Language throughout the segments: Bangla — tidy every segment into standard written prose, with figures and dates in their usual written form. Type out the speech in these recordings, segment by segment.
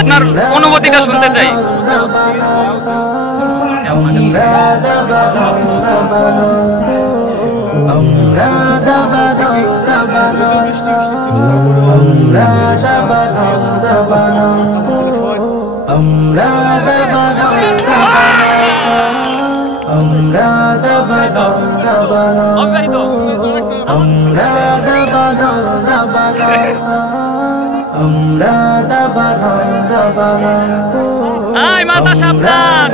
আপনার অনুভূতিটা শুনতে চাই। মাথা সাবধান।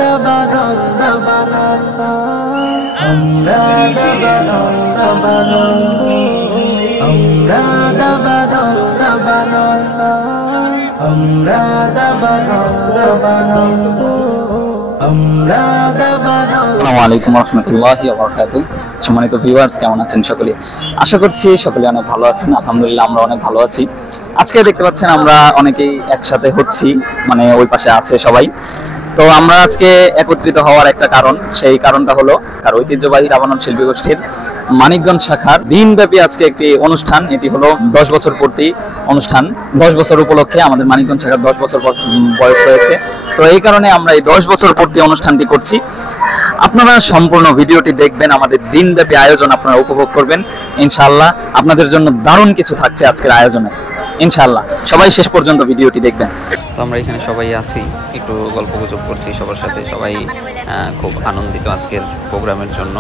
আসসালামু আলাইকুম রহমতুল্লাহি ওয়া বারাকাতুহু। সম্মানিত ভিউয়ার্স, কেমন আছেন সকলে? আশা করছি সকলে অনেক ভালো আছেন। আলহামদুলিল্লাহ আমরা অনেক ভালো আছি। আজকে দেখতে পাচ্ছেন আমরা অনেকেই একসাথে হচ্ছি, মানে ওই পাশে আছে সবাই। তো আমরা আজকে একত্রিত হওয়ার একটা কারণ, সেই কারণটা হলো আর ঐতিহ্যবাহী দাবানল শিল্পী গোষ্ঠীর মানিকগঞ্জ শাখার দিনব্যাপী আজকে একটি অনুষ্ঠান। এটি হলো 10 বছর পূর্তি অনুষ্ঠান। 10 বছর উপলক্ষে আমাদের মানিকগঞ্জ শাখার 10 বছর বয়স হয়েছে। তো এই কারণে আমরা এই 10 বছর পূর্তি অনুষ্ঠানটি করছি। আপনারা সম্পূর্ণ ভিডিওটি দেখবেন, আমাদের দিনব্যাপী আয়োজন আপনারা উপভোগ করবেন ইনশাআল্লাহ। আপনাদের জন্য দারুণ কিছু থাকছে আজকের আয়োজনে ইনশাআল্লাহ। সবাই শেষ পর্যন্ত ভিডিওটি দেখবেন। তো আমরা এখানে সবাই আছি, একটু গল্প গুজব করছি সবার সাথে। সবাই খুব আনন্দিত আজকের প্রোগ্রামের জন্য।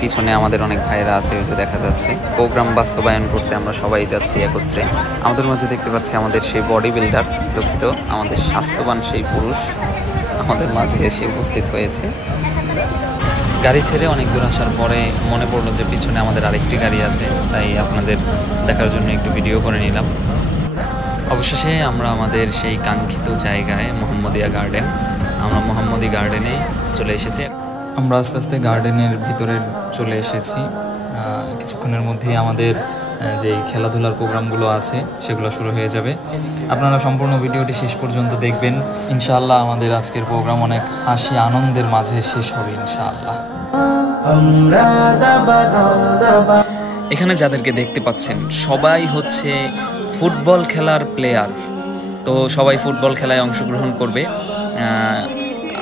পিছনে আমাদের অনেক ভাইয়েরা আছে, ওই যে দেখা যাচ্ছে। প্রোগ্রাম বাস্তবায়ন করতে আমরা সবাই যাচ্ছি একত্রে। আমাদের মাঝে দেখতে পাচ্ছি আমাদের সেই বডি বিল্ডার, দুঃখিত, আমাদের স্বাস্থ্যবান সেই পুরুষ আমাদের মাঝে এসে উপস্থিত হয়েছে। গাড়ি ছেড়ে অনেক দূর আসার পরে মনে পড়লো যে পিছনে আমাদের আরেকটি গাড়ি আছে, তাই আপনাদের দেখার জন্য একটু ভিডিও করে নিলাম। অবশেষে আমরা আমাদের সেই কাঙ্ক্ষিত জায়গায় মোহাম্মদিয়া গার্ডেন, আমরা মোহাম্মদী গার্ডেনে চলে এসেছি। আমরা আস্তে আস্তে গার্ডেনের ভিতরে চলে এসেছি। কিছুক্ষণের মধ্যেই আমাদের যেই খেলাধুলার প্রোগ্রামগুলো আছে সেগুলো শুরু হয়ে যাবে। আপনারা সম্পূর্ণ ভিডিওটি শেষ পর্যন্ত দেখবেন ইনশাআল্লাহ। আমাদের আজকের প্রোগ্রাম অনেক হাসি আনন্দের মাঝে শেষ হবে ইনশাআল্লাহ। এখানে যাদেরকে দেখতে পাচ্ছেন সবাই হচ্ছে ফুটবল খেলার প্লেয়ার। তো সবাই ফুটবল খেলায় অংশগ্রহণ করবে।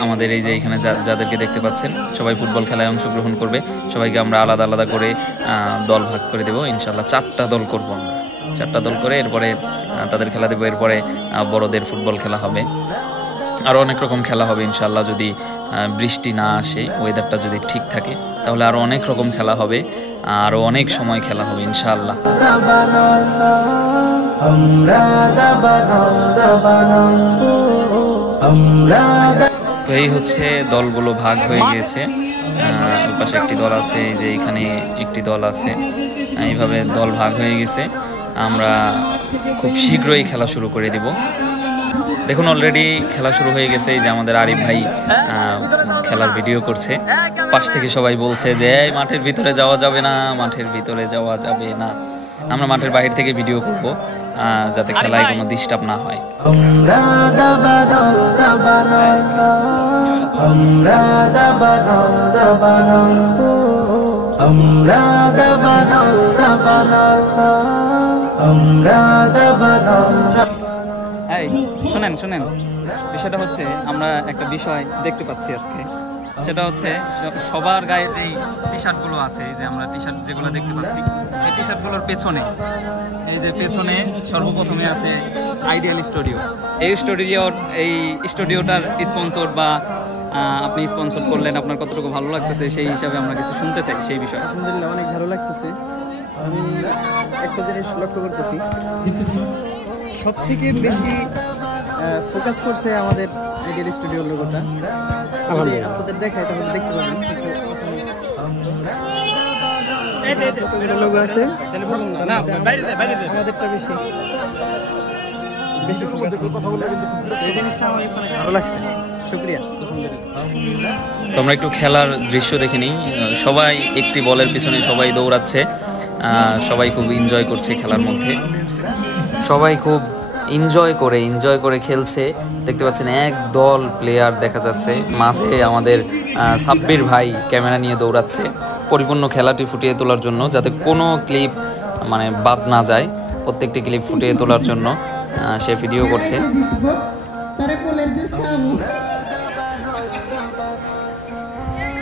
আমাদের এই যে এখানে যাদেরকে দেখতে পাচ্ছেন সবাই ফুটবল খেলায় অংশগ্রহণ করবে। সবাইকে আমরা আলাদা আলাদা করে দল ভাগ করে দেবো ইনশাআল্লাহ। 4টা দল করবো আমরা, 4টা দল করে এরপরে তাদের খেলা দেবো। এরপরে বড়দের ফুটবল খেলা হবে, আরও অনেক রকম খেলা হবে ইনশাআল্লাহ। যদি বৃষ্টি না আসে, ওয়েদারটা যদি ঠিক থাকে, তাহলে আরও অনেক রকম খেলা হবে, আরও অনেক সময় খেলা হবে ইনশাআল্লাহ। তো এই হচ্ছে দলগুলো ভাগ হয়ে গিয়েছে। ওই পাশে একটি দল আছে, এই যে এখানে একটি দল আছে। এইভাবে দল ভাগ হয়ে গেছে। আমরা খুব শীঘ্রই খেলা শুরু করে দিব। দেখুন অলরেডি খেলা শুরু হয়ে গেছে। এই যে আমাদের আরিফ ভাই খেলার ভিডিও করছে। পাশ থেকে সবাই বলছে যে এই মাঠের ভিতরে যাওয়া যাবে না, মাঠের ভিতরে যাওয়া যাবে না। আমরা মাঠের বাইরে থেকে ভিডিও করব যাতে খেলায় কোনো ডিস্টার্ব না হয়। শোনেন শোনেন, বিষয়টা হচ্ছে আমরা একটা বিষয় দেখতে পাচ্ছি আজকে। সেটা হচ্ছে সবার গায়ে যেই টি শার্টগুলো আছে, এই যে আমরা টি শার্ট যেগুলো দেখতে পাচ্ছি, এই টি শার্টগুলোর পেছনে, এই যে পেছনে সর্বপ্রথমে আছে আইডিয়াল স্টুডিও। এই স্টুডিওটার স্পন্সর বা আপনি স্পন্সর করলেন, আপনার কতটুকু ভালো লাগতেছে সেই হিসাবে আমরা কিছু শুনতে চাই সেই বিষয়ে। আলহামদুলিল্লাহ অনেক ভালো লাগতেছে। আমি একটা জিনিস লক্ষ্য করতেছি, সব থেকে বেশি ফোকাস করছে আমাদের আইডিয়াল স্টুডিওর লোগোটা। যদি আপনাদের দেখায় তাহলে দেখতে পাবেন যতগুলো লোগো আছে আমাদেরটা বেশি ফোকাস করছে। এই জিনিসটা আমার কাছে অনেক ভালো লাগছে। শুকরিয়া। তো আমরা একটু খেলার দৃশ্য দেখে নিই। সবাই একটি বলের পিছনে সবাই দৌড়াচ্ছে, সবাই খুব এনজয় করছে খেলার মধ্যে। সবাই খুব এনজয় করে খেলছে। দেখতে পাচ্ছেন এক দল প্লেয়ার দেখা যাচ্ছে, মাঝে আমাদের সাব্বির ভাই ক্যামেরা নিয়ে দৌড়াচ্ছে পরিপূর্ণ খেলাটি ফুটিয়ে তোলার জন্য, যাতে কোনো ক্লিপ মানে বাদ না যায়, প্রত্যেকটি ক্লিপ ফুটিয়ে তোলার জন্য সে ভিডিও করছে।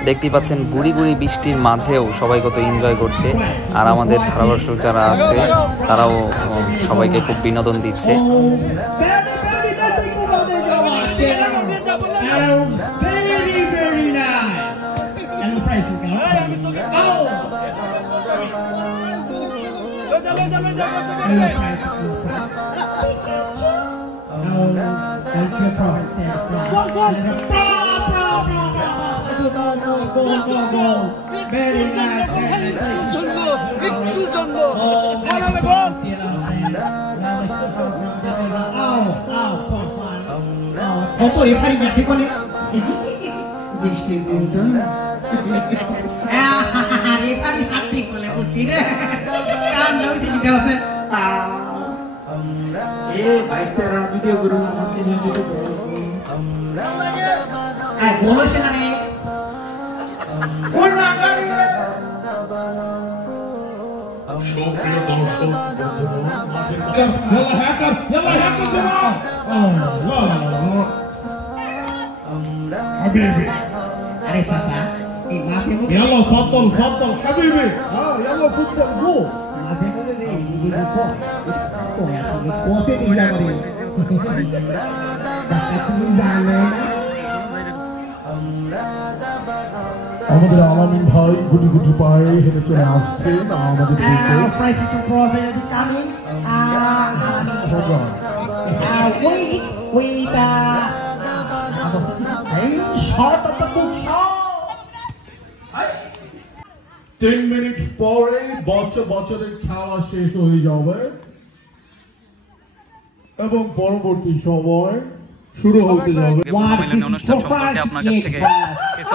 দেখতেই পাচ্ছেন গুড়ি গুড়ি বৃষ্টির মাঝেও সবাই কত এনজয় করছে, আর আমাদের ধারাভাষ্যক যারা আছে তারাও সবাইকে খুব বিনোদন দিচ্ছে। يلا تفضل حبيبي يلا فوتبول جو আমাদের আলামিন ভাই গুটি গুটি পায়ে হেঁটে চলে আসছে আমাদের তিন মিনিট পরে বছরের খেলা শেষ হয়ে যাবে এবং পরবর্তী সময় শুরু হতে যাবে। অনুষ্ঠান সম্পর্কে আপনার কাছ থেকে কিছু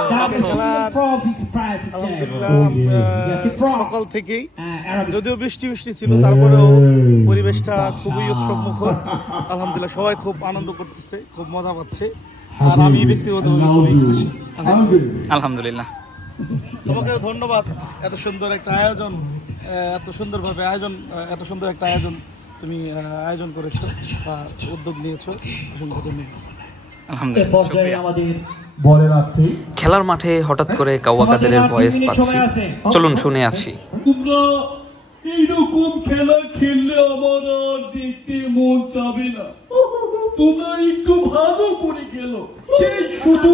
সকাল থেকেই যদিও বৃষ্টি ছিল, তারপরেও পরিবেশটা খুবই উৎসবমুখর। আলহামদুলিল্লাহ সবাই খুব আনন্দ করতেছে, খুব মজা পাচ্ছে, আর আমি ব্যক্তিগতভাবে খুশি। আলহামদুলিল্লাহ। তোমাকেও ধন্যবাদ, এত সুন্দর একটা আয়োজন, এত সুন্দর একটা আয়োজন তুমি আয়োজন করেছো বা উদ্যোগ নিয়েছো, অসংখ্য ধন্যবাদ। খেলার মাঠে হঠাৎ করে কাওয়া কাদেরের ভয়েস পাচ্ছি, চলুন শুনে আসি। তোমরা এইরকম খেলা খেললে আমার আর দেখতে মন চাবে না, তোমরা একটু ভালো করে খেলো। সেই শুধু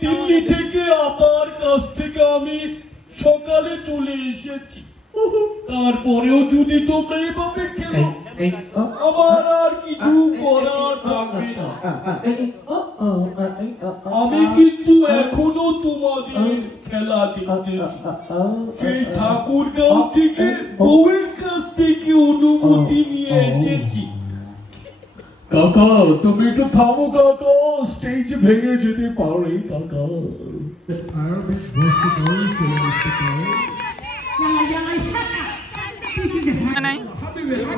দিল্লি থেকে আপার কাছ থেকে আমি সকালে চলে এসেছি, তারপরেও যদি তোমরা এভাবে খেলো আমার আর কিছু করার থাকবে না। আমি কিন্তু এখনো তোমাদের খেলা দেখতে, সেই ঠাকুরগাঁও থেকে বউয়ের কাছ থেকে অনুমতি নিয়ে এসেছি। কাকা তুমি একটু থামো কাকা, স্টেজ ভেঙে যেতে পারে কাকা।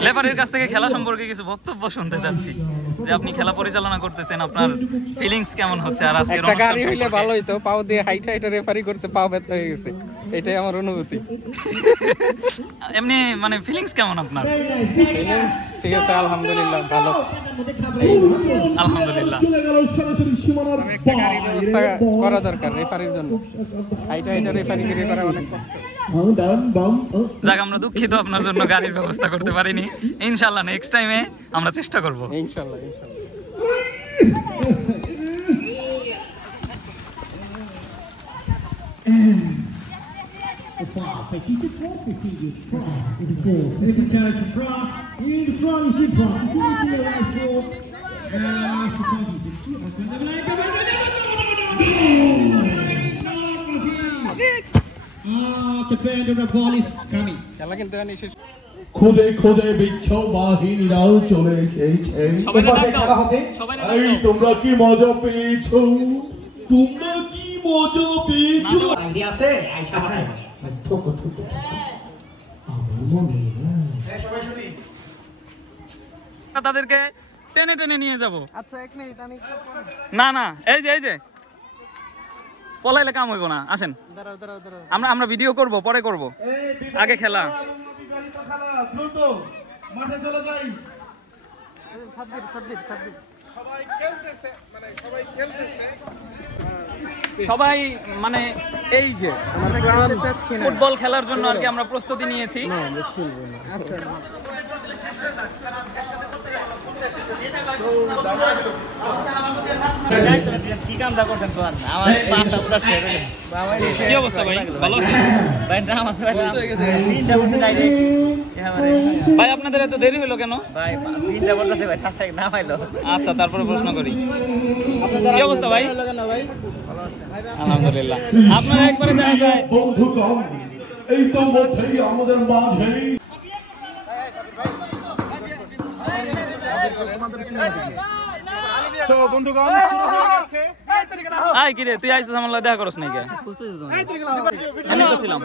লেফারির কাছ থেকে খেলা সম্পর্কে কিছু বক্তব্য শুনতে চাচ্ছি, যে আপনি খেলা পরিচালনা করতেছেন, আপনার ফিলিংস কেমন হচ্ছে? আর আজকে একটা গাড়ি হইলে ভালো হইতো, পাও দিয়ে হাইটা রেফারি করতে পাও ব্যথা হয়ে গেছে, এটাই আমার অনুভূতি। এমনি মানে ফিলিংস কেমন আপনার? ঠিক আছে আলহামদুলিল্লাহ, ভালো আলহামদুলিল্লাহ। একটা গাড়ি ব্যবস্থা করা দরকার রেফারির জন্য, হাইটা রেফারি করা অনেক কষ্ট। যাক, আমরা দুঃখিত আপনার জন্য গাড়ির ব্যবস্থা করতে পারিনি। ইনশাআল্লাহ নেক্সট টাইমে আমরা চেষ্টা করব। ইনশাআল্লাহ। খুদে খুদে বিচ্ছু বাহিনীরাও চলে এসেছে। এই তোমরা কি মজা পেয়েছো? তোমরা কি মজা পেয়েছো? তাদেরকে টেনে টেনে নিয়ে যাব। আচ্ছা 1 মিনিট আমি একটু পরে- না না, এই যে পলাইলে কাম হইব না, আসেন। দাঁড়াও দাঁড়াও দাঁড়াও। আমরা ভিডিও করব, পরে করব, আগে খেলা। দ্রুত মাঠে চলে যাই। সাব্বির সবাই মানে এই যে আমরা খেলতে চাচ্ছি না। ফুটবল খেলার জন্য আর কি আমরা প্রস্তুতি নিয়েছি। আচ্ছা কি অবস্থা ভাই, ভালো আছেন? ভাই আপনাদের এত দেরি হলো কেন? আচ্ছা তারপরে প্রশ্ন করি, কি অবস্থা ভাই? আলহামদুলিল্লাহ। আপনারা একবারে দেখা যায় বন্ধুগণ, এই তো মধ্যেই আমাদের মাঝেই আই কিরে তুই আইছিস আমার লগে দেখা করছ নাই কে? আমি তো ছিলাম।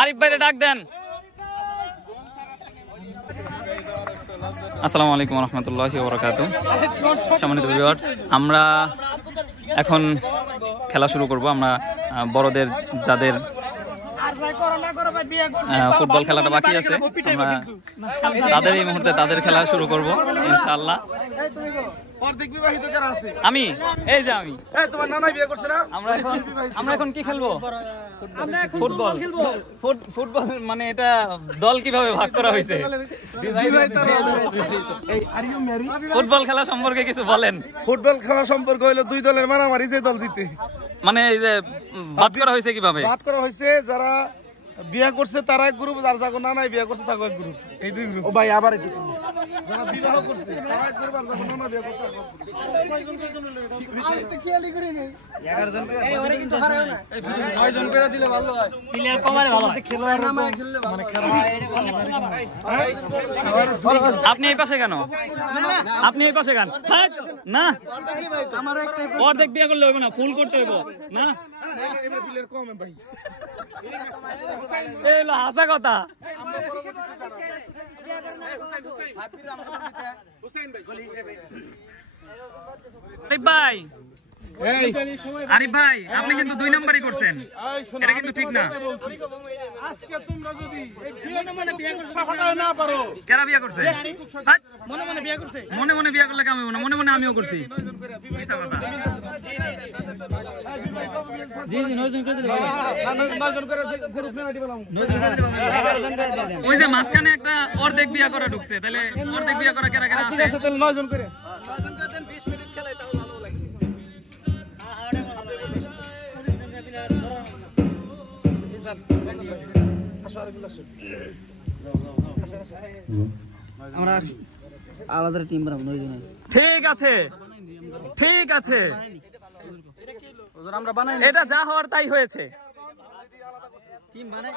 আরিফ ভাইরে ডাক দেন। আসসালামু আলাইকুম ওয়া রাহমাতুল্লাহি ওয়া বারাকাতুহু। সম্মানিত ভিউয়ার্স, আমরা এখন খেলা শুরু করব। আমরা বড়দের যাদের ফুটবল খেলাটা বাকি আছে, আমরা তাদের এই মুহূর্তে তাদের খেলা শুরু করব ইনশাআল্লাহ। আমি এই যে আমি আমরা এখন কি খেলবো? ফুটবল। ফুটবল মানে এটা দল কিভাবে ভাগ করা হয়েছে? ফুটবল খেলা সম্পর্কে কিছু বলেন। ফুটবল খেলা সম্পর্ক হইলো দুই দলের মারামারি, যে দল জিতে। মানে এই যে ভাগ করা হয়েছে কিভাবে? ভাগ করা হয়েছে, যারা বিয়ে করছে তারা এক গ্রুপ, আর যারা না নাই বিয়ে করছে তাকে এক গ্রুপ। এই দুই গ্রুপ। ও ভাই আবার একটু যারা বিবাহ করছে তারা এক গ্রুপ, আর যারা না বিয়ে করছে তারা এক গ্রুপ। আর তো খেয়ালই করি নাই। 11 জন করে ওরে কিন্তু হারায় না। 9 জন করে দিলে ভালো হয়। প্লেয়ার কমারে ভালো হয়। খেলোয়াড় নামে খেললে মানে আপনি এই পাশে কেন? আপনি এই পাশে কেন? না আমার একটা অর্ধেক বিয়ে করলে হইব না, ফুল করতে হইব না। এবারে প্লেয়ার কম ভাই। এই হলো হাসা কথা। আরিফ ভাই, আরিফ ভাই আপনি কিন্তু 2 নম্বরই করছেন, এটা কিন্তু ঠিক না। আজকে তোমরা যদি এই বিয়ে করতে সাফাটা না পারো, কেরা বিয়ে করছে? মনে মনে বিয়ে করছে। মনে মনে বিয়ে করলে কেমন? মনে মনে আমিও করছি। মিথ্যা কথা। জি 9 জন করে দিলে ভালো হয়। 9 জন করে গ্রুপ পেনাল্টি পেলাম। 11 জন করে দিয়ে দেন। ওই যে মাঝখানে একটা অর্ধেক বিয়ে করা ঢুকছে, তাহলে অর্ধেক বিয়ে করা কেরা কেরা ঠিক আছে? আছে, তাহলে 9 জন করে। 9 জন করে দেন, 20 মিনিট খেলাই তাও ভালো লাগে। আমরা আলাদা টিম বানাবো 9 জন। ঠিক আছে, ঠিক আছে, আমরা বানাই এটা যা হওয়ার তাই হয়েছে। টিম বানাই,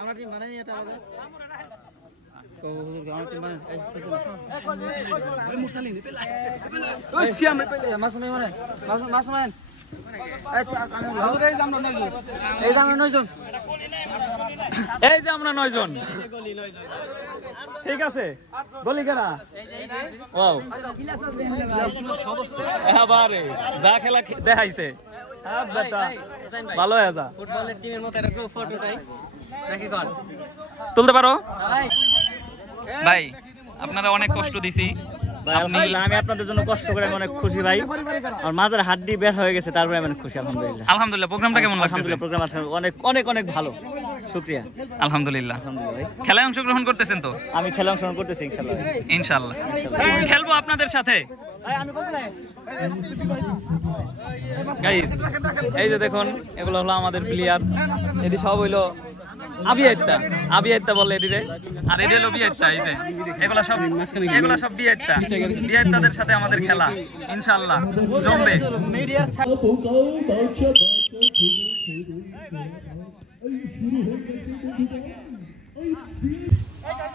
আমরা টিম বানাই এটা আলাদা। তো হুজুর আমরা টিম বানাই। ওই মুসালিন পেলা। ওই সিয়াম পেলা মাসুমাই মানে মাসুমাই। হুজুর এই আমরা 9 জন। এই আমরা 9 জন। এই যে আমরা 9 জন। ঠিক আছে, গলি কেনা ওয়াও এবারে যা খেলা দেখাইছে। বেটা ভালো হয়ে যা। ফুটবলের টিমের মতো একটা গ্রুপ ফটো চাই নাকি কোন? তুলতে পারো ভাই? আপনারা অনেক কষ্ট দিছি। আলহামদুলিল্লাহ, আমি আপনাদের জন্য কষ্ট করে আমি অনেক খুশি ভাই। আর মাঝের হাড্ডি বের হয়ে গেছে, তারপরে আমি অনেক খুশি। আলহামদুলিল্লাহ। আলহামদুলিল্লাহ। প্রোগ্রামটা কেমন লাগতেছে? আলহামদুলিল্লাহ, প্রোগ্রাম আসলে অনেক অনেক অনেক ভালো। শুকরিয়া। আলহামদুলিল্লাহ। আলহামদুলিল্লাহ ভাই। খেলায় অংশগ্রহণ করতেছেন তো? আমি খেলা অংশগ্রহণ করতেছি ইনশাআল্লাহ। ইনশাআল্লাহ খেলবো আপনাদের সাথে। গাইস এই যে দেখুন, এগুলো হলো আমাদের প্লেয়ার। এটি সব হইলো আবিয়াইত্তা বলে এটিরে, আর এটি হলো বিয়াইত্তা। এই যে এগুলো সব বিয়াইত্তাদের সাথে আমাদের খেলা ইনশাআল্লাহ জমবে।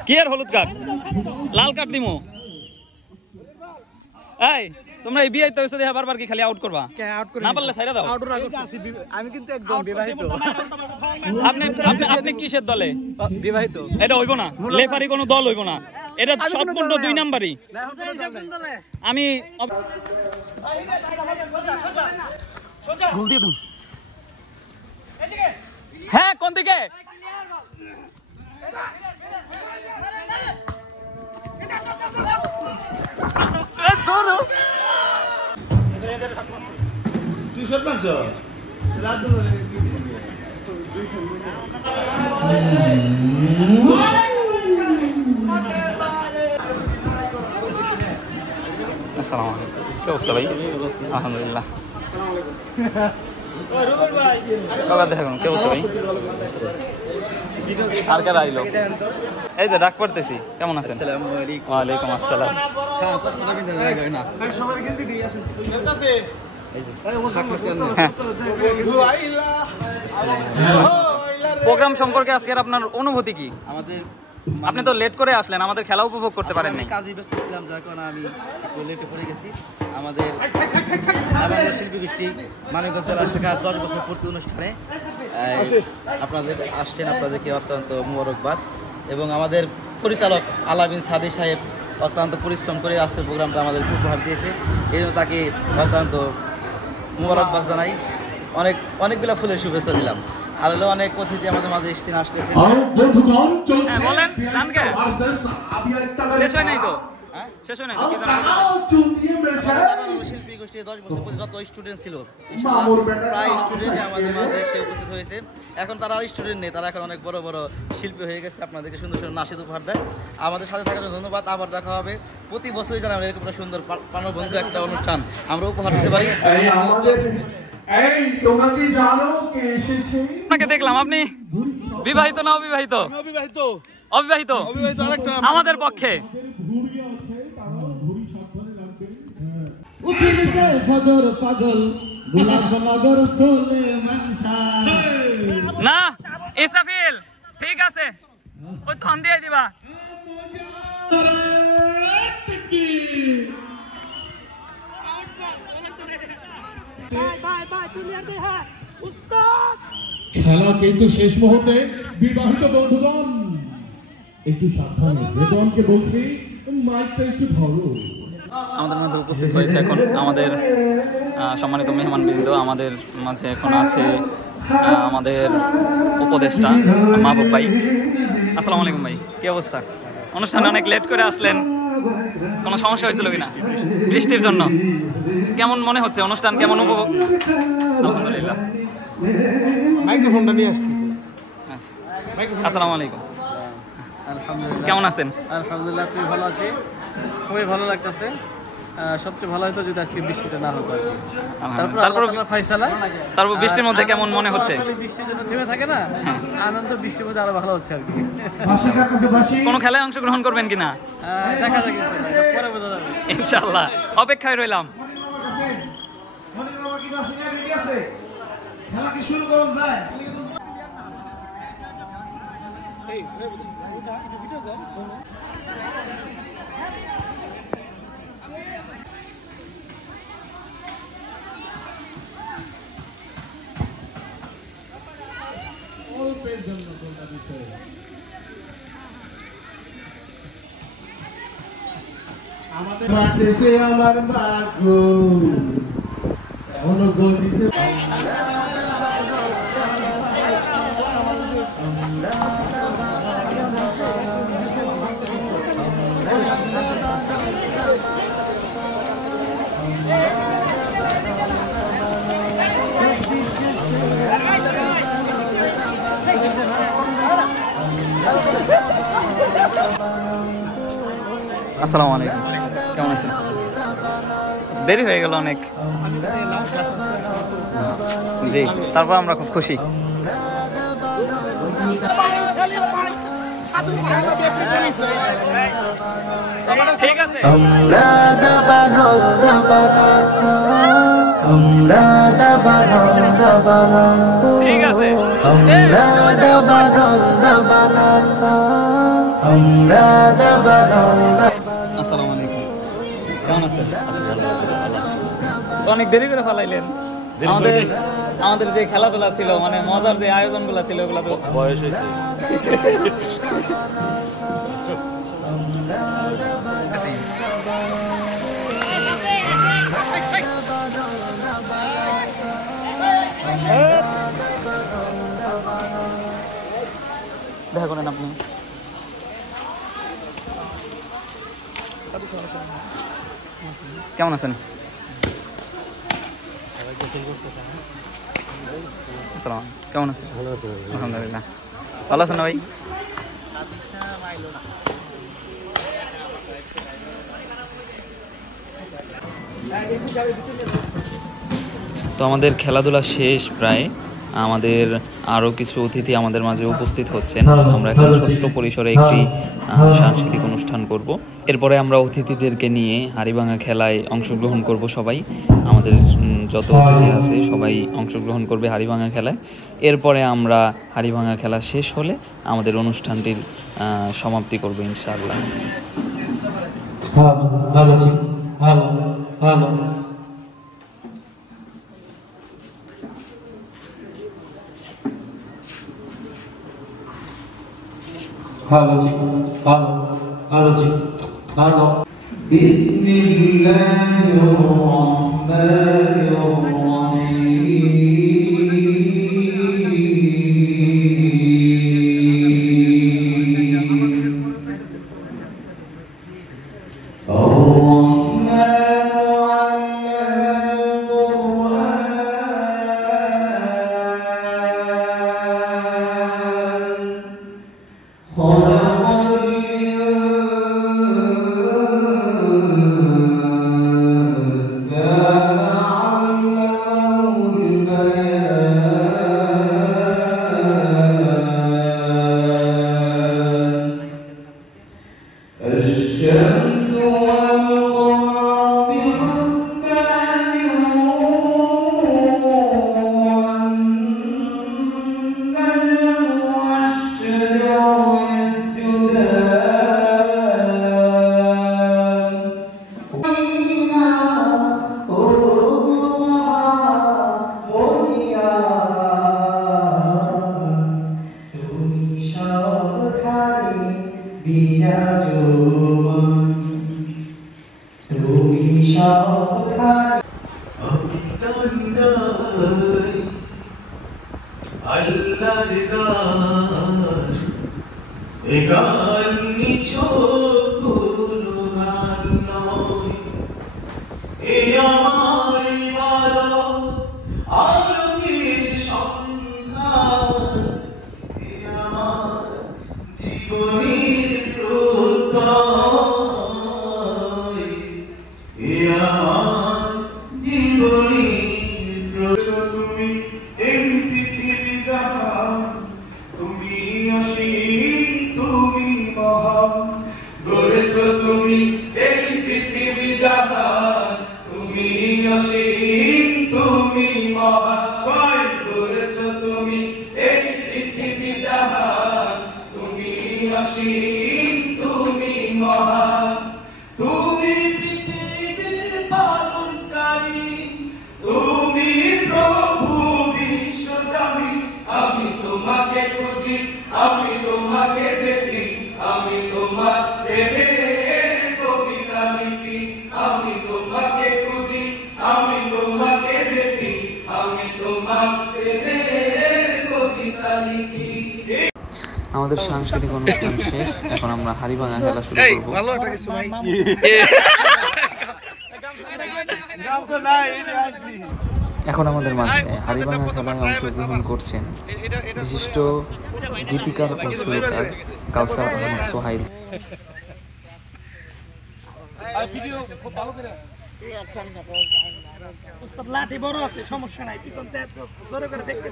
কি আর হলুদ কার্ড, লাল কার্ড দিমু। এই তোমরা এই বিয়ে তো হইছে দেখা বারবার কি খালি আউট করবা না পারলে ছাইরা দাও। আমি কিন্তু একদম বিবাহিত। আপনি কিসের দলে? বিবাহিত। এটা হইব না, লেফারি কোনো দল হইব না, এটা সম্পূর্ণ 2 নাম্বারই। আমি গোল দিয়ে দাও। হ্যাঁ কোন দিকে? আসসালামু আলাইকুম, কি অবস্থা ভাই? আলহামদুলিল্লাহ। বাবা দেখুন কি অবস্থা ভাই? সরকার আইলো, এই যে ডাক পড়তেছি। কেমন আছেন? ওয়ালাইকুম আসসালাম। প্রোগ্রাম সম্পর্কে আজকের আপনার অনুভূতি কি? আপনি তো লেট করে আসলেন, আমাদের খেলা উপভোগ করতে পারেন নাই। কাজে ব্যস্ত ছিলাম, যার কারণে আমি একটু লেটে পড়ে গেছি। আমাদের শিল্পী গোষ্ঠী মানিকগঞ্জ জেলা শাখার 10 বছর পূর্তি অনুষ্ঠানে আপনাদের আসছেন, আপনাদেরকে অত্যন্ত মোবারকবাদ। এবং আমাদের পরিচালক আলামিন সাদি সাহেব অত্যন্ত পরিশ্রম করে আজকের প্রোগ্রামটা আমাদের উপহার দিয়েছে, এই জন্য তাকে অত্যন্ত মোবারকবাদ জানাই। অনেকগুলো ফুলের শুভেচ্ছা দিলাম। আর হলো অনেক অতিথি আমাদের মাঝে আসতেছে। বলেন জানকে শেষ হয় নাই তো? শেষ হয় নাই তো? কি শিল্পী গোষ্ঠীর 10 বছর পরে যত স্টুডেন্ট ছিল প্রায় স্টুডেন্ট আমাদের মাঝে এসে উপস্থিত হয়েছে। এখন তারা আর স্টুডেন্ট নেই, তারা এখন অনেক বড় বড় শিল্পী হয়ে গেছে। আপনাদেরকে সুন্দর সুন্দর নাচিত উপহার দেয়। আমাদের সাথে থাকার জন্য ধন্যবাদ। আবার দেখা হবে। প্রতি বছরই যেন আমরা এরকম একটা সুন্দর প্রাণবন্ধু একটা অনুষ্ঠান আমরা উপহার দিতে পারি। আপনাকে দেখলাম, আপনি বিবাহিত না অবিবাহিত? অবিবাহিত। আমাদের পক্ষে না ইসরাফিল, ঠিক আছে, ওই তখন দিয়ে দিবা। খেলা কিন্তু শেষ মুহূর্তে। বিবাহিত বন্ধুগণ একটু সাবধানে, বেদনকে বলছি মাইকটা একটু ধরো। আমাদের মাঝে উপস্থিত হয়েছে এখন আমাদের সম্মানিত মেহমানবৃন্দ। আমাদের মাঝে এখন আছে আমাদের উপদেষ্টা মাহবুব ভাই। আসসালামু আলাইকুম ভাই, কি অবস্থা? অনুষ্ঠানে অনেক লেট করে আসলেন, কোনো সমস্যা হয়েছিল কিনা বৃষ্টির জন্য? কেমন মনে হচ্ছে অনুষ্ঠান, কেমন উপভোগ? আলহামদুলিল্লাহ। মাইক্রোফোনটা নিয়ে আসছি। আসসালামু আলাইকুম, আলহামদুলিল্লাহ, কেমন আছেন? আলহামদুলিল্লাহ, খুবই ভালো আছি, খুবই ভালো লাগতেছে। সবচেয়ে ভালো হতো যদি আজকে বৃষ্টিটা না হতো। তারপর বৃষ্টির মধ্যে কেমন মনে হচ্ছে? বৃষ্টির জন্য থেমে থাকে না, আনন্দ বৃষ্টির মধ্যে আরো ভালো হচ্ছে আর কি। কোনো খেলায় অংশগ্রহণ করবেন কিনা? দেখা যাক, পরে বোঝা যাবে। ইনশাআল্লাহ, অপেক্ষায় রইলাম। আমাদের দেশে আমার ভাগ্য এখনো গোল দিতে। আসসালামু আলাইকুম, কেমন আছেন? দেরি হয়ে গেল অনেক। জি, তারপর আমরা খুব খুশি। ঠিক আছে, ঠিক আছে। আসসালামু আলাইকুম, কেমন আছেন? অনেক দেরি করে ফেলাইলেন। আমাদের যে খেলাধুলা ছিল, মানে মজার যে আয়োজনগুলো ছিল, ওগুলো তো বয়স হয়েছে। দেখা করেন আপনি। কেমন আছেন? আসসালাম, কেমন আছেন? আলহামদুলিল্লাহ। ভালো আছেন না ভাই? তো আমাদের খেলাধুলা শেষ প্রায়। আমাদের আরও কিছু অতিথি আমাদের মাঝে উপস্থিত হচ্ছেন। আমরা এখন ছোট্ট পরিসরে একটি সাংস্কৃতিক অনুষ্ঠান করব। এরপরে আমরা অতিথিদেরকে নিয়ে হাড়িভাঙা খেলায় অংশগ্রহণ করব। সবাই আমাদের যত অতিথি আছে সবাই অংশগ্রহণ করবে হাড়িভাঙা খেলায়। এরপরে আমরা হাড়িভাঙা খেলা শেষ হলে আমাদের অনুষ্ঠানটির সমাপ্তি করব ইনশাআল্লাহ। আমাদের সাংস্কৃতিক অনুষ্ঠান শেষ। এখন আমরা হাড়িভাঙা খেলা শুরু করব। এখন আমাদের মাঝে হাড়িভাঙা খেলায় অংশগ্রহণ করছেন বিশিষ্ট গীতিকার ও সুরকার কাউসার আহমদ সোহাইল। লাঠি বড় আছে, সমস্যা নাই, পিছন জোরে করে দেখতে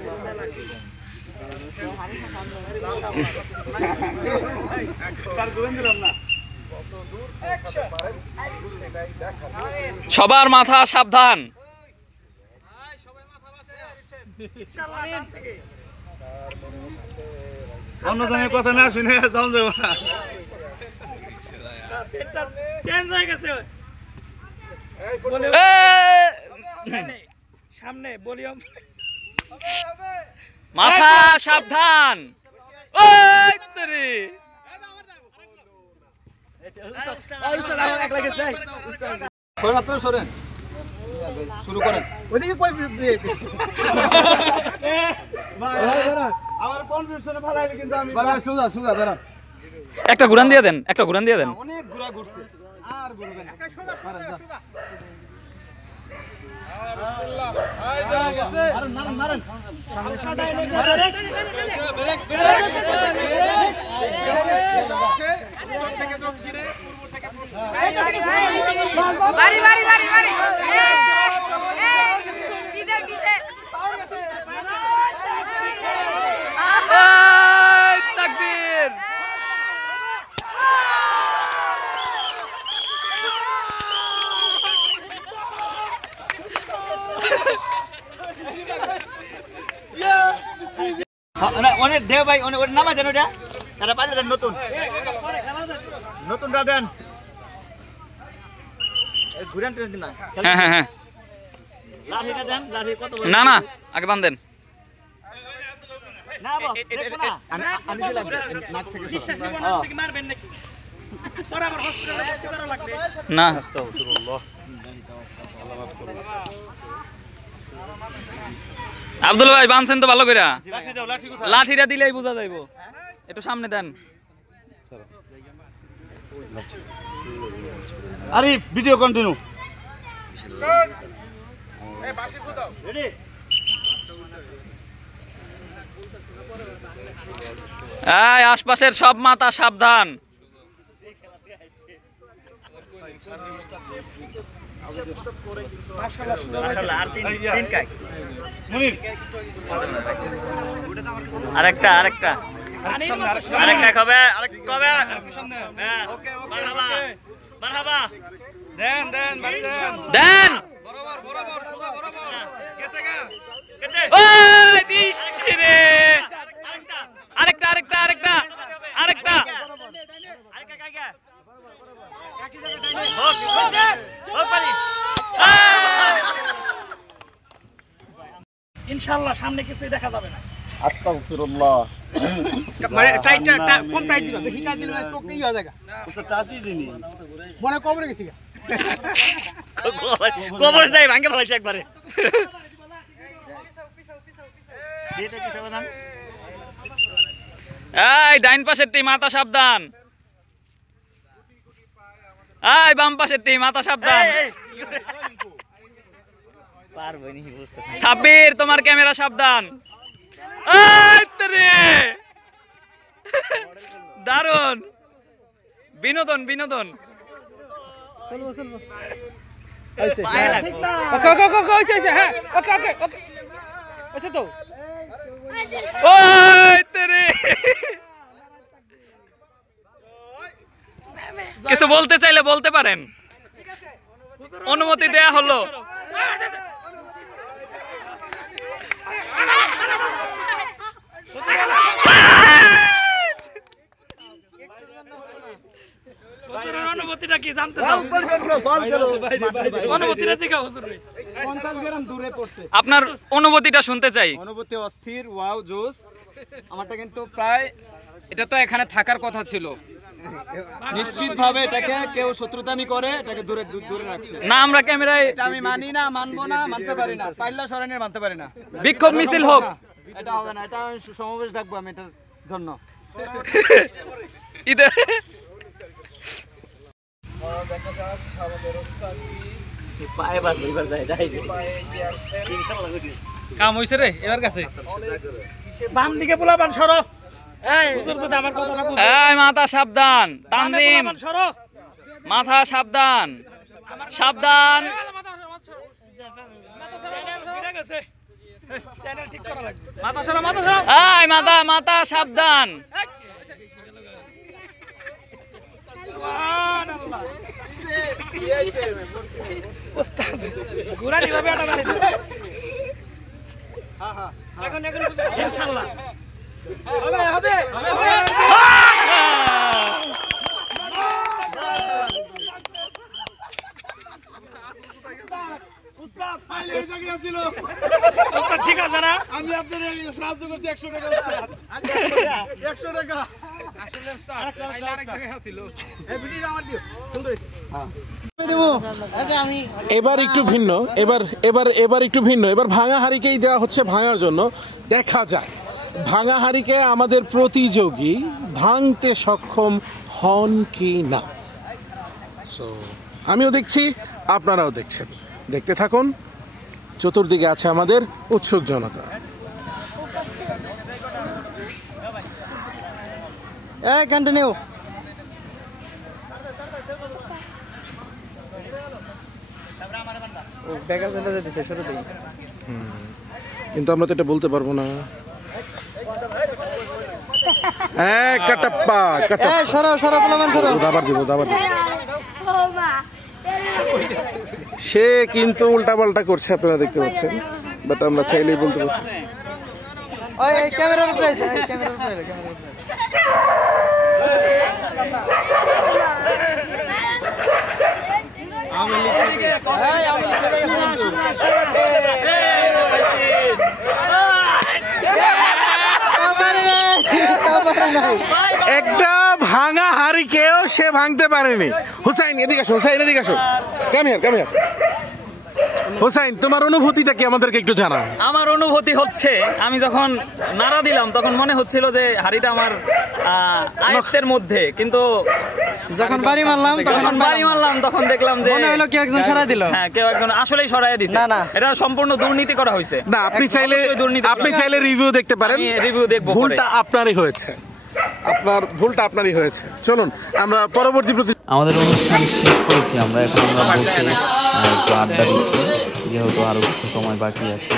সবার মাথা সাবধান। অন্য জনের কথা না শুনে যাও যাবো না, চেঞ্জ হয়ে গেছে। সামনে ভলিউম মাথা সাবধান। ওই তোরে শুরু করেন। ওইদিকে কই আমার কনফিউশনে ভালো হবে কিন্তু আমি সুজা সুজা দাঁড়া একটা ঘুরান দিয়ে দেন, একটা ঘুরান দিয়ে দেন। অনেক ঘোরা ঘুরছে আর ঘুরবে না সুজা সুজা সুজা বিসমিল্লাহ আয় মারেন মারেন মারেন ব্রেক ব্রেক উত্তর থেকে দক্ষিণে পূর্ব থেকে পশ্চিমে বাড়ি বাড়ি বাড়ি বাড়ি বিদে বিদে তাকবীর। অনেক দে ভাই, অনেক নামাই দেন ওটা, তারা পাইলে দেন নতুন নতুনটা দেন। ঘুরান টুরেন দিন না, হ্যাঁ হ্যাঁ হ্যাঁ, লাঠিটা দেন। লাঠি কত বড়? না না আগে বান দেন। না বাবা, দেখবো না। আমি দিলাম নাক থেকে মারবেন নাকি বরাবর হসপিটালে ভর্তি করা লাগবে না আব্দুল ভাই বানছেন তো ভালো কইরা। লাঠি দাও, লাঠি কোথায়? লাঠিটা দিলেই বোঝা যাইবো। একটু সামনে দেন। আরে ভিডিও কন্টিনিউ। এই বাসি দাও রেডি? এই আশপাশের সব মাথা সাবধান। মাশাআল্লাহ, আর তিন কাই। মুনির আরেকটা আরেকটা আরেকটা কবে আরেকটা কবে? হ্যাঁ ওকে ওকে মারহাবা মারহাবা। দেন দেন বাড়ি দেন দেন। বরাবর বরাবর সোজা বরাবর গেছে গা গেছে। ওই দিস রে। আরেকটা আরেকটা আরেকটা আরেকটা আরেকটা। আরেকটা কাইগা হোক হোক পারি। ইনশাআল্লাহ সামনে কিছুই দেখা যাবে না আস্তাগফিরুল্লাহ। মানে টাইটটা কম টাইট দিবা বেশি টাইট দিলে চোখ নেই হয়ে যাবে ওটা টাচই দিনি। মনে কবরে গেছি গা কবর যাই ভাঙে ফেলাইছে একবারে। এটা কি সাবধান? এই ডাইন পাশের টি মাথা সাবধান। এই বাম পাশের টি মাথা সাবধান। পারবো নি বুঝতে। সাব্বির তোমার ক্যামেরা সাবধান। এই তোরে দারুন বিনোদন বিনোদন। পায়ে লাগবো। ওকে ওকে ওকে হইছে হ্যাঁ ওকে ওকে ওকে আচ্ছা তো ওই তোরে কিছু বলতে চাইলে বলতে পারেন, অনুমতি দেয়া হলো। অনুমতিটা কি জানতে চাও অনুমতিটা দেখাও হুজুর 50 গ্রাম দূরে পড়ছে আপনার অনুভূতিটা শুনতে চাই। অনুভূতি অস্থির, ওয়াও জোস। আমারটা কিন্তু প্রায়, এটা তো এখানে থাকার কথা ছিল, নিশ্চিতভাবে এটাকে কেউ শত্রুতামি করে এটাকে দূরে দূরে রাখছে। না আমরা ক্যামেরায় এটা আমি মানি না, মানবো না, মানতে পারি না, পাইলা সরেনের মানতে পারি না। বিক্ষোভ মিছিল হোক। এটা হবে না, এটা সমাবেশ ডাকবো আমি এটার জন্য। ঈদে পায়ে বাদ এবার যায় যাই। কাম হইছে রে এবার কাছে। বাম দিকে পোলাপান সরো এই হুজুর যদি আমার কথাটা বুঝে এই মাথা সাবধান। তানজিম পোলাপান সরো মাথা সাবধান সাবধান। চ্যানেল ঠিক করা লাগবে মাথা সরা মাথা সরা। এই মাথা মাথা সাবধান। ঘোরানি ভাবে এটা মারি দিছে এখন এখন ইনশাআল্লাহ হবে হবে এই জায়গায় ছিল ঠিক আছে না? আমি আপনার সাহায্য করছি 100 টাকা 100 টাকা এবার একটু ভিন্ন, এবার একটু ভিন্ন। এবার ভাঙা হাঁড়িকেই দেওয়া হচ্ছে ভাঙার জন্য। দেখা যাক ভাঙা হাঁড়িকে আমাদের প্রতিযোগী ভাঙতে সক্ষম হন কি না। আমিও দেখছি, আপনারাও দেখছেন, দেখতে থাকুন। চতুর্দিকে আছে আমাদের উৎসুক জনতা। কন্টিনিউ। কিন্তু আমরা তো এটা বলতে পারবো না। সে কিন্তু উল্টা পাল্টা করছে, আপনারা দেখতে পাচ্ছেন, বাট আমরা চাইলেই বলতে পারছি। একটা ভাঙা হাড়িকেও সে ভাঙতে পারেনি। হুসাইন এদিকে আসো, হুসাইন এদিকে আসো, কাম হিয়ার। হুসাইন, তোমার অনুভূতিটা কি আমাদেরকে একটু জানাও। আমার অনুভূতি হচ্ছে, আমি যখন নাড়া দিলাম তখন মনে হচ্ছিল যে হাড়িটা আমার আয়ত্তের মধ্যে, কিন্তু যখন বাড়ি মারলাম তখন দেখলাম যে মনে হলো কেউ একজন সরাই দিল। হ্যাঁ, কেউ একজন আসলেই সরাই দিছে। না, এটা সম্পূর্ণ দুর্নীতি করা হয়েছে। না, আপনি চাইলে রিভিউ দেখতে পারেন। রিভিউ দেখবো। ভুলটা আপনারই হয়েছে, ভুলটা আপনারই হয়েছে। চলুন আমরা পরবর্তী আমাদের অনুষ্ঠান শেষ করেছি আমরা, এখন আমরা বসে একটু আড্ডা দিচ্ছি, যেহেতু আরও কিছু সময় বাকি আছে।